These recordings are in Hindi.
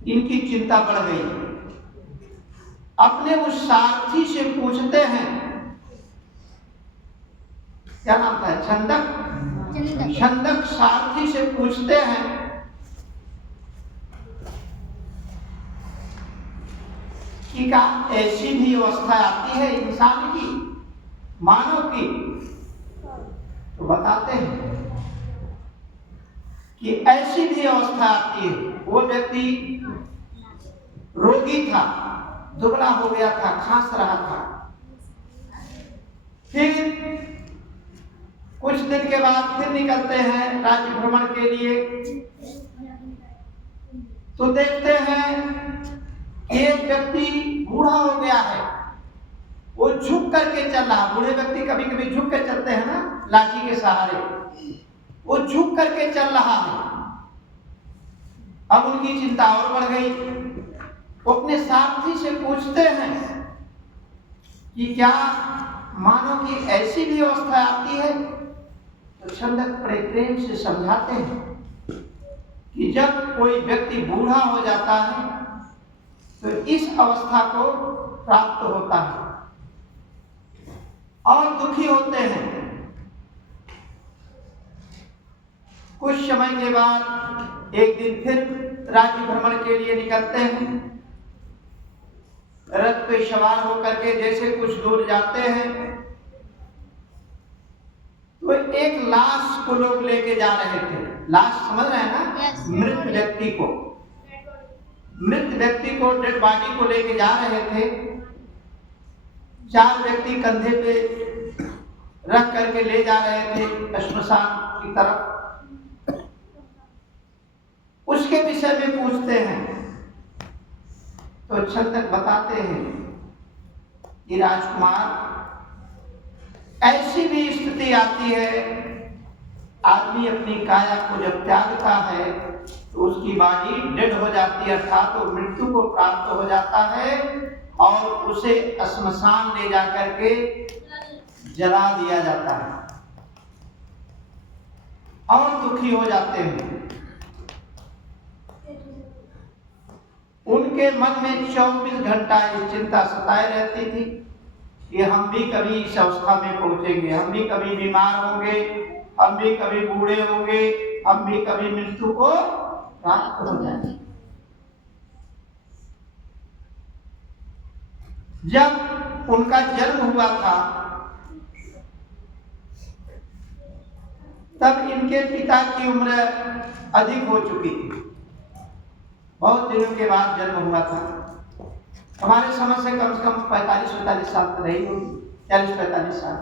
इनकी चिंता बढ़ गई। अपने उस सारथी से पूछते हैं, क्या नाम था, छंदक सारथी से पूछते हैं कि क्या ऐसी भी अवस्था आती है इंसान की, मानव की? तो बताते हैं कि ऐसी भी अवस्था आती है। वो व्यक्ति रोगी था, दुबला हो गया था, खांस रहा था। फिर कुछ दिन के बाद फिर निकलते हैं राज्य भ्रमण के लिए, तो देखते हैं एक व्यक्ति बूढ़ा हो गया है, वो झुक करके चल रहा। बूढ़े व्यक्ति कभी कभी झुक कर चलते हैं ना, लाठी के सहारे, वो झुक करके चल रहा है। अब उनकी चिंता और बढ़ गई। वो अपने सारथी से पूछते हैं कि क्या मानव की ऐसी भी अवस्था आती है? तो छंदक बड़े प्रेम से समझाते हैं कि जब कोई व्यक्ति बूढ़ा हो जाता है तो इस अवस्था को प्राप्त होता है और दुखी होते हैं। कुछ समय के बाद एक दिन फिर राज्य भ्रमण के लिए निकलते हैं। रथ पे सवार होकर के जैसे कुछ दूर जाते हैं तो एक लाश को लोग लेके जा रहे थे। लाश समझ रहे हैं ना? yes, मृत व्यक्ति को, डेड बॉडी को लेके जा रहे थे। 4 व्यक्ति कंधे पे रख करके ले जा रहे थे श्मशान की तरफ। उसके विषय में पूछते हैं तो छंदक बताते हैं कि राजकुमार, ऐसी भी स्थिति आती है, आदमी अपनी काया को जब त्यागता है तो उसकी बॉडी डेड हो जाती है, अर्थात वो मृत्यु को प्राप्त हो जाता है और उसे श्मशान ले जाकर के जला दिया जाता है और दुखी हो जाते हैं। उनके मन में 24 घंटा ये चिंता सताए रहती थी कि हम भी कभी इस अवस्था में पहुंचेंगे, हम भी कभी बीमार होंगे, हम भी कभी बूढ़े होंगे, हम भी कभी मृत्यु को प्राप्त हो जाएंगे। जब उनका जन्म हुआ था तब इनके पिता की उम्र अधिक हो चुकी थी। बहुत दिनों के बाद जन्म हुआ था। हमारे समझ से कम 45-45 साल तो रही होगी, 40-45 साल,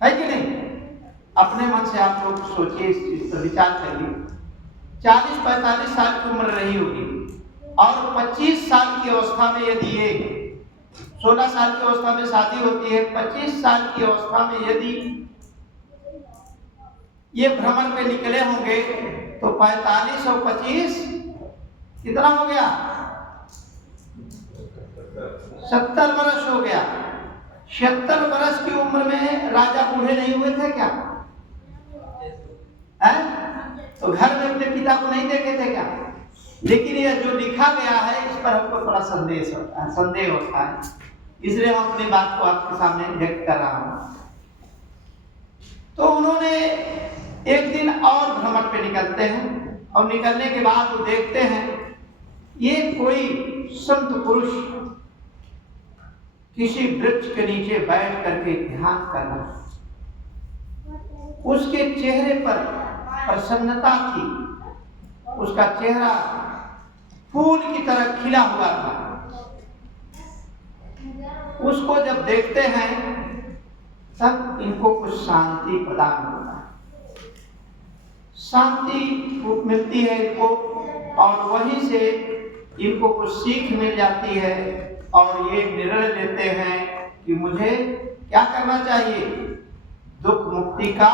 है कि नहीं? अपने मन से आप लोग सोचिए, इस चीज पर विचार करिए। 40-45 साल की उम्र रही होगी और 25 साल की अवस्था में यदि 16 साल की अवस्था में शादी होती है, 25 साल की अवस्था में यदि ये भ्रमण पे निकले होंगे तो 45 और 25 कितना हो गया? 70 वर्ष हो गया। 76 वर्ष की उम्र में राजा बूढ़े नहीं हुए थे क्या? है? तो घर में अपने पिता को नहीं देखे थे क्या? लेकिन यह जो लिखा गया है इस पर हमको थोड़ा संदेह होता है, इसलिए हम अपनी बात को आपके सामने व्यक्त कर रहा हूं। तो उन्होंने एक दिन और भ्रमण पे निकलते हैं और निकलने के बाद वो देखते हैं ये कोई संत पुरुष किसी वृक्ष के नीचे बैठ करके ध्यान कर रहा है। उसके चेहरे पर प्रसन्नता थी, उसका चेहरा फूल की तरह खिला हुआ था। उसको जब देखते हैं तब इनको कुछ शांति प्रदान होता है, शांति मिलती है इनको और वहीं से इनको कुछ सीख मिल जाती है और ये निर्णय लेते हैं कि मुझे क्या करना चाहिए? दुख मुक्ति का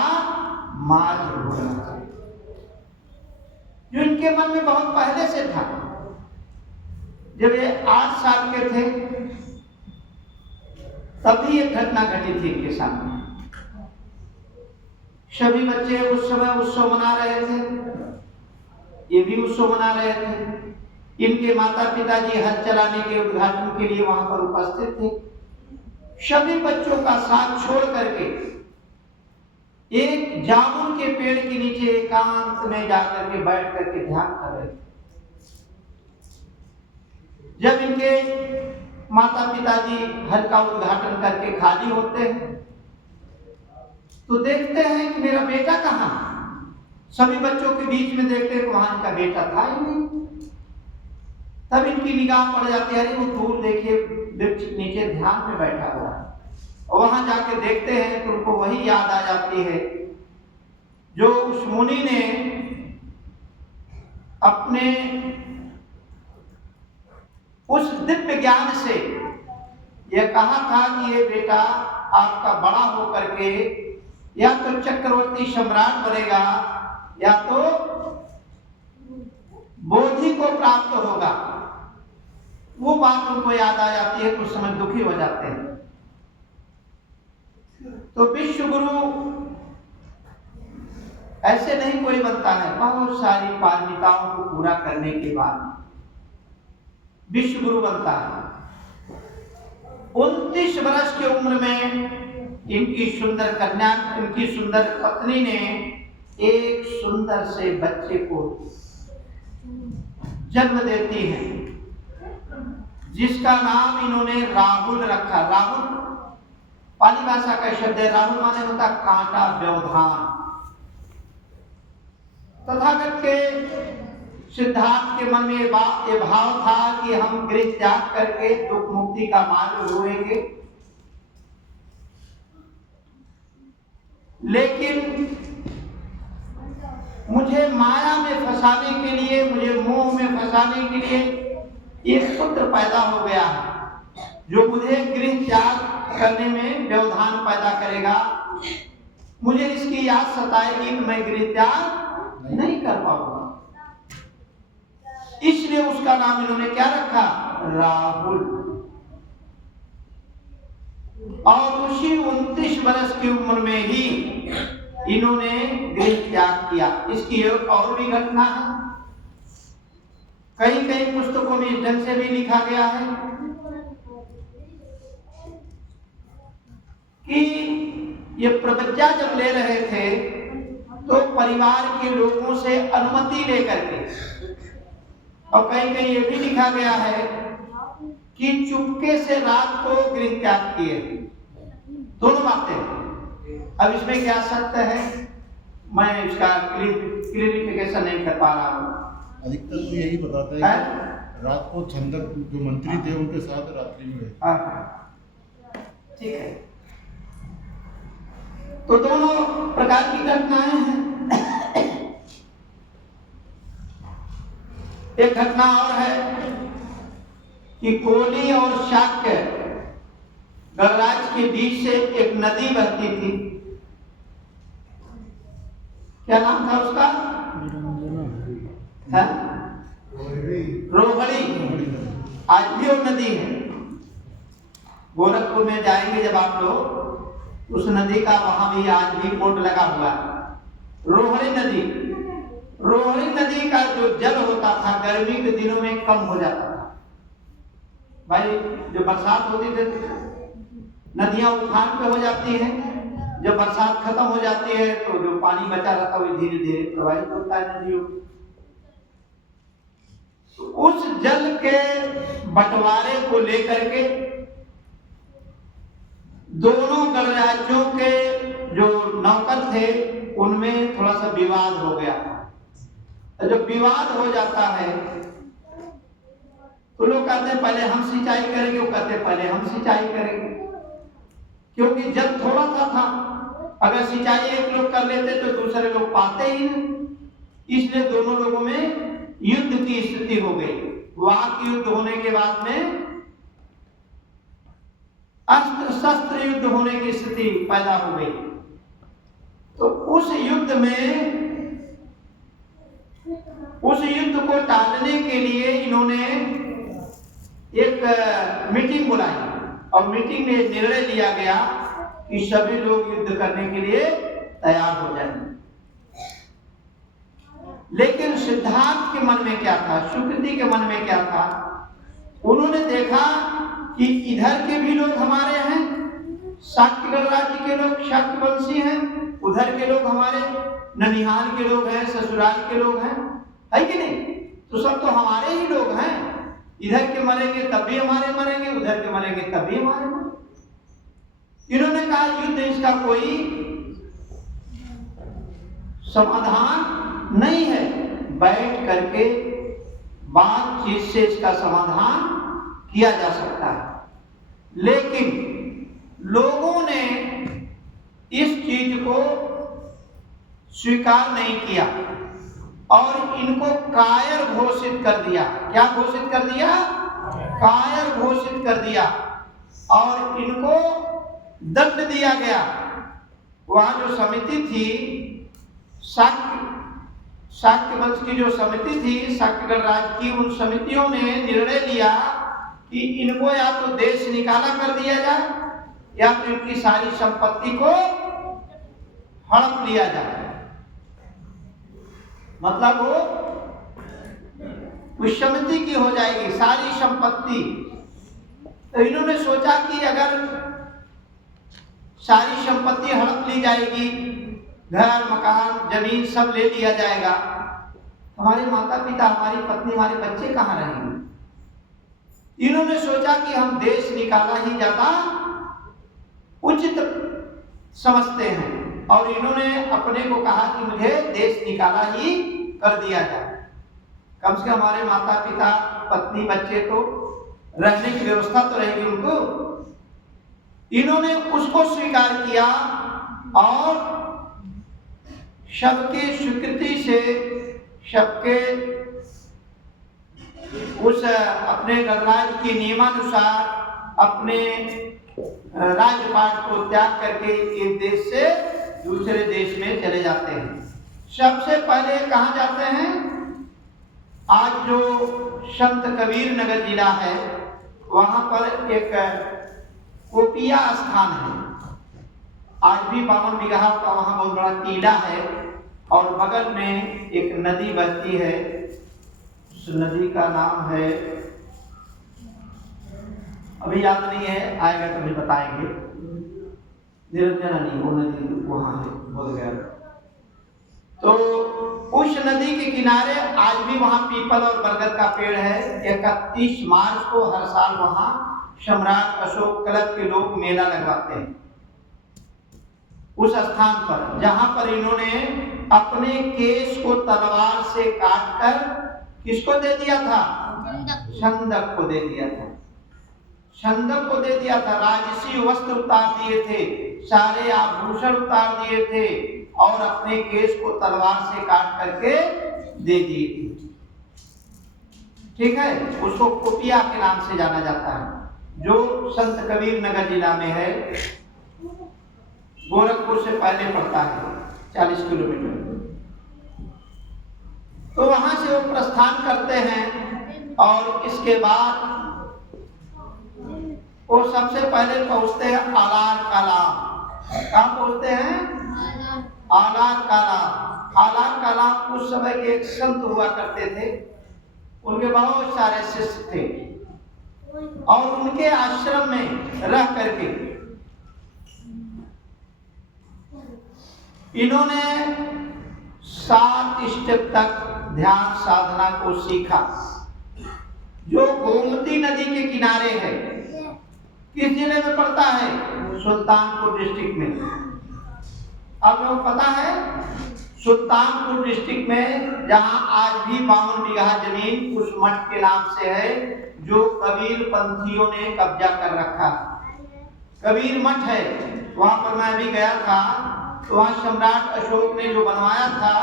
मार्ग ढूंढना चाहिए, जो इनके मन में बहुत पहले से था। जब ये 8 साल के थे तभी एक घटना घटी थी इनके सामने। सभी बच्चे उस समय उत्सव मना रहे थे, ये भी उत्सव मना रहे थे। इनके माता पिताजी हल चलाने के उद्घाटन के लिए वहां पर उपस्थित थे। सभी बच्चों का साथ छोड़ करके एक जामुन के पेड़ के नीचे एकांत में जाकर के बैठ करके ध्यान कर रहे थे। जब इनके माता पिताजी हल का उद्घाटन करके खाली होते हैं तो देखते हैं कि मेरा बेटा कहाँ। सभी बच्चों के बीच में देखते हैं वहां इनका बेटा था ही नहीं। तब इनकी निगाह पड़ जाती है, अरे वो दूर देखिए वृक्ष नीचे ध्यान में बैठा हुआ है। और वहां जाके देखते हैं तो उनको वही याद आ जाती है जो उस मुनि ने अपने उस दिव्य ज्ञान से यह कहा था कि ये बेटा आपका बड़ा होकर के या तो चक्रवर्ती सम्राट बनेगा या तो बोधि को प्राप्त होगा। वो बात उनको याद आ जाती है, कुछ समय दुखी हो जाते हैं। तो विश्व गुरु ऐसे नहीं कोई बनता है, बहुत सारी पारमिताओं को पूरा करने के बाद विश्व गुरु बनता है। 29 वर्ष की उम्र में इनकी सुंदर कन्या, इनकी सुंदर पत्नी ने एक सुंदर से बच्चे को जन्म देती है, जिसका नाम इन्होंने राहुल रखा। राहुल पाली भाषा का शब्द है। राहुल माने होता कांटा, व्यवधान। तथागत के सिद्धार्थ के मन में ये भाव था कि हम गृह त्याग करके दुख मुक्ति का मार्ग ढूंढेंगे, लेकिन मुझे माया में फंसाने के लिए, मुझे मोह में फंसाने के लिए एक पुत्र पैदा हो गया है जो मुझे गृह त्याग करने में व्यवधान पैदा करेगा। मुझे इसकी याद सताएगी कि मैं गृह त्याग नहीं कर पाऊंगा। इसलिए उसका नाम इन्होंने क्या रखा? राहुल। और उसी 29 वर्ष की उम्र में ही इन्होंने गृह त्याग किया। इसकी एक और भी घटना है, कई कई पुस्तकों में इस ढंग से भी लिखा गया है कि ये प्रवज्ञा जब ले रहे थे तो परिवार के लोगों से अनुमति लेकर के, और कहीं कहीं ये भी लिखा गया है कि चुपके से रात को गृह त्याग किए। दोनों बातें। अब इसमें क्या सत्य है मैं इसका क्लियरिफिकेशन नहीं कर पा रहा हूँ। अधिकतर तो यही बताता है कि रात को छंदक जो मंत्री थे उनके साथ रात्रि में। ठीक है, तो दोनों प्रकार की घटनाएं हैं। एक घटना और है कि कोली और शाक्य गणराज के बीच से एक नदी बहती थी। क्या नाम था उसका? रोहड़ी। आज भी वो नदी है। गोरखपुर में जाएंगे जब आप लोग, उस नदी का वहां भी आज भी बोर्ड लगा हुआ है, रोहड़ी नदी। रोहड़ी नदी का जो जल होता था गर्मी के दिनों में कम हो जाता था। भाई जो बरसात होती थी नदियां उफान पे हो जाती हैं, जब बरसात खत्म हो जाती है तो जो पानी बचा रहता है वो धीरे धीरे प्रवाहित होता है नदियों। तो उस जल के बंटवारे को लेकर के दोनों गणराज्यों के जो नौकर थे उनमें थोड़ा सा विवाद हो गया। जब विवाद हो जाता है तो लोग कहते हैं पहले हम सिंचाई करेंगे, वो कहते हैं पहले हम सिंचाई करेंगे, क्योंकि जब थोड़ा सा था, अगर सिंचाई एक लोग कर लेते तो दूसरे लोग पाते ही नहीं। इसलिए दोनों लोगों में युद्ध की स्थिति हो गई। वाक युद्ध होने के बाद में अस्त्र शस्त्र युद्ध होने की स्थिति पैदा हो गई। तो उस युद्ध को टालने के लिए इन्होंने एक मीटिंग बुलाई और मीटिंग में निर्णय लिया गया कि सभी लोग युद्ध करने के लिए तैयार हो जाएं। लेकिन सिद्धार्थ के मन में क्या था, सुकृति के मन में क्या था, उन्होंने देखा कि इधर के भी लोग हमारे हैं, शाक्यगढ़ राज्य के लोग शाक्यवंशी हैं, उधर के लोग हमारे ननिहाल के लोग हैं, ससुराल के लोग हैं, है कि नहीं? तो सब तो हमारे ही लोग हैं। इधर के मरेंगे तब भी हमारे मरेंगे, उधर के मरेंगे तब भी हमारे मरेंगे। इन्होंने कहा युद्ध इसका कोई समाधान नहीं है, बैठ करके बातचीत से इसका समाधान किया जा सकता है। लेकिन लोगों ने इस चीज को स्वीकार नहीं किया और इनको कायर घोषित कर दिया। क्या घोषित कर दिया? कायर घोषित कर दिया और इनको दंड दिया गया। वहां जो समिति थी, शाक्य वंश की जो समिति थी शाक्यगढ़ राज्य की, उन समितियों ने निर्णय लिया कि इनको या तो देश निकाला कर दिया जाए या तो इनकी सारी संपत्ति को हड़प लिया जाए। मतलब वो उस समिति की हो जाएगी सारी संपत्ति। तो इन्होंने सोचा कि अगर सारी संपत्ति हड़प ली जाएगी, घर मकान जमीन सब ले लिया जाएगा, हमारे माता पिता, हमारी पत्नी, हमारे बच्चे कहाँ रहेंगे? इन्होंने सोचा कि हम देश निकाला ही ज्यादा उचित समझते हैं और इन्होंने अपने को कहा कि मुझे देश निकाला ही कर दिया जाए, कम से कम हमारे माता पिता, पत्नी, बच्चे तो रहने की व्यवस्था तो रहेगी उनको। इन्होंने उसको स्वीकार किया और सबके स्वीकृति से, सबके उस अपने गणराज्य के नियमानुसार अपने राजपाट को त्याग करके एक देश से दूसरे देश में चले जाते हैं। सबसे पहले कहाँ जाते हैं? आज जो संत कबीर नगर जिला है वहां पर एक कोपिया स्थान है। आज भी 52 बीघा का वहां बहुत बड़ा टीला है और बगल में एक नदी बहती है। उस नदी का नाम है, अभी याद नहीं है, आएगा कभी बताएंगे। निरंजना नहीं, वो नदी वहां है, बोल गया। तो उस नदी के किनारे आज भी वहां पीपल और बरगद का पेड़ है। 31 मार्च को हर साल वहां सम्राट अशोक क्लब के लोग मेला लगवाते हैं उस स्थान पर, जहां पर इन्होंने अपने केश को तलवार से काटकर किसको दे दिया था? छंदक को दे दिया था। छंदक को दे दिया था। राजसी वस्त्र उतार दिए थे, सारे आभूषण उतार दिए थे और अपने केश को तलवार से काट करके दे दिए थे। ठीक है, उसको कोपिया के नाम से जाना जाता है, जो संत कबीर नगर जिला में है, गोरखपुर से पहले पड़ता है 40 किलोमीटर। तो वहां से वो प्रस्थान करते हैं और इसके बाद वो सबसे पहले पहुंचते हैं आलार कालाम। कहाँ पहुंचते हैं? आलार कालाम। आलार कालाम उस समय के एक संत हुआ करते थे, उनके बहुत सारे शिष्य थे और उनके आश्रम में रह करके इन्होंने 7 स्टेप तक ध्यान साधना को सीखा, जो गोमती नदी के किनारे है। किस जिले में पड़ता है? सुल्तानपुर डिस्ट्रिक्ट में। आप लोगों को पता है सुल्तानपुर डिस्ट्रिक्ट में, जहां आज भी 52 बीघा जमीन उस मठ के नाम से है, जो कबीर पंथियों ने कब्जा कर रखा। कबीर मठ है, वहां पर मैं भी गया था। तो वहां सम्राट अशोक ने जो बनवाया था,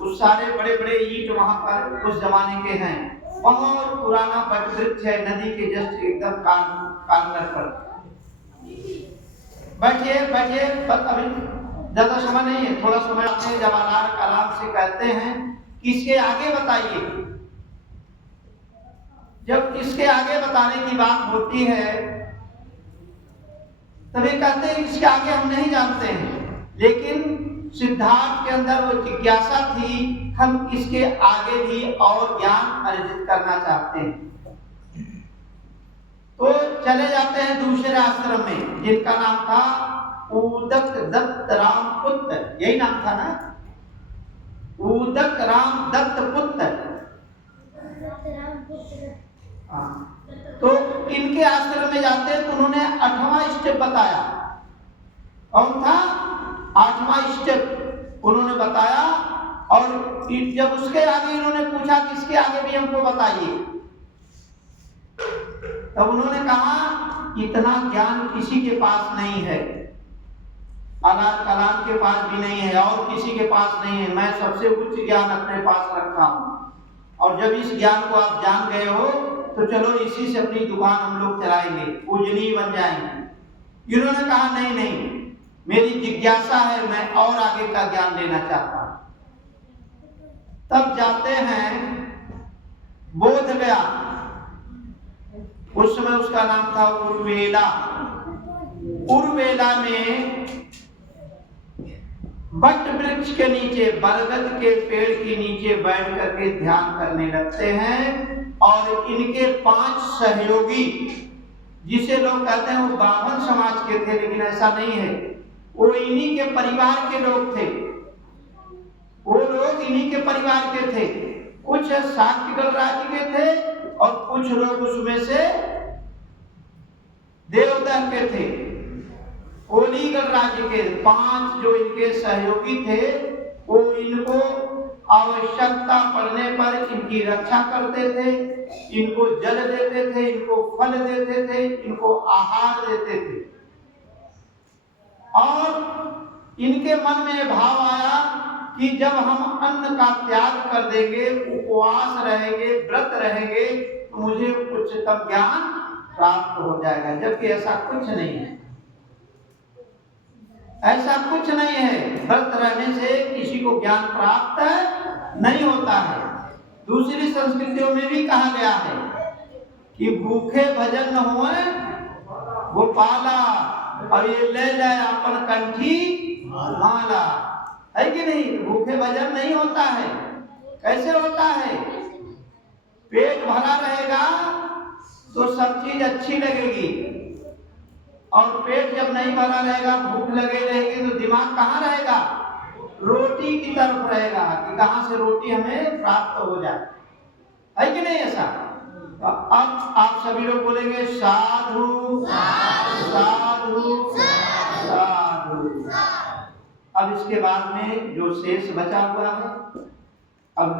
उस सारे बड़े बड़े ईंट वहां पर उस जमाने के हैं। बहुत पुराना वट वृक्ष है, नदी के जस्ट एकदम कॉर्नर पर। बैठिए बैठिए, अभी ज्यादा समय नहीं है, थोड़ा समय आपने जब आलार कालाम से कहते हैं कि इसके आगे बताइए। जब इसके आगे बताने की बात होती है तभी कहते हैं इसके आगे हम नहीं जानते हैं, लेकिन सिद्धार्थ के अंदर वो जिज्ञासा थी, हम इसके आगे भी और ज्ञान अर्जित करना चाहते हैं। तो चले जाते हैं दूसरे आश्रम में, जिनका नाम था उदक दत्त राम पुत्र, यही नाम था ना, उदक राम दत्त पुत्र। तो इनके आश्रम में जाते हैं तो उन्होंने 8वां स्टेप बताया। कौन था? 8वां स्टेप उन्होंने बताया। और जब उसके आगे इन्होंने पूछा कि इसके आगे भी हमको बताइए, तब उन्होंने कहा इतना ज्ञान किसी के पास नहीं है, अलार कलाम के पास भी नहीं है और किसी के पास नहीं है। मैं सबसे उच्च ज्ञान अपने पास रखा हूं, और जब इस ज्ञान को आप जान गए हो तो चलो इसी से अपनी दुकान हम लोग चलाएंगे, पूजनीय बन जाएंगे। इन्होंने कहा नहीं नहीं, मेरी जिज्ञासा है, मैं और आगे का ज्ञान लेना चाहता हूं। तब जाते हैं बोध गया, उस समय उसका नाम था उर्वेला। उर्वेला में बट वृक्ष के नीचे, बरगद के पेड़ के नीचे बैठ करके ध्यान करने लगते हैं। और इनके 5 सहयोगी, जिसे लोग कहते हैं वो बामन समाज के थे, लेकिन ऐसा नहीं है, वो इन्हीं के परिवार के लोग थे। वो लोग इन्हीं के परिवार के थे। कुछ शाक्य राज्य के थे और कुछ लोग उसमें से देवदह के थे, ओलीगढ़ राज्य के। 5 जो इनके सहयोगी थे, वो इनको आवश्यकता पड़ने पर इनकी रक्षा करते थे, इनको जल देते थे, इनको फल देते थे, इनको आहार देते थे। और इनके मन में भाव आया कि जब हम अन्न का त्याग कर देंगे, उपवास रहेंगे, व्रत रहेंगे, तो मुझे उच्चतम ज्ञान प्राप्त हो जाएगा। जबकि ऐसा कुछ नहीं है, ऐसा कुछ नहीं है। व्रत रहने से किसी को ज्ञान प्राप्त नहीं होता है। दूसरी संस्कृतियों में भी कहा गया है कि भूखे भजन न हुए गोपाला, और ये ले ले अपन कंठी माला, है कि नहीं? भूखे भजन नहीं होता है। कैसे होता है? पेट भरा रहेगा तो सब चीज अच्छी लगेगी, और पेट जब नहीं भरा रहेगा, भूख लगे रहेगी, तो दिमाग कहाँ रहेगा? रोटी की तरफ रहेगा कि कहां से रोटी हमें प्राप्त हो जाए, है कि नहीं ऐसा? तो अब आप सभी लोग बोलेंगे साधु साधु साधु। अब इसके बाद में जो शेष बचा हुआ है, अब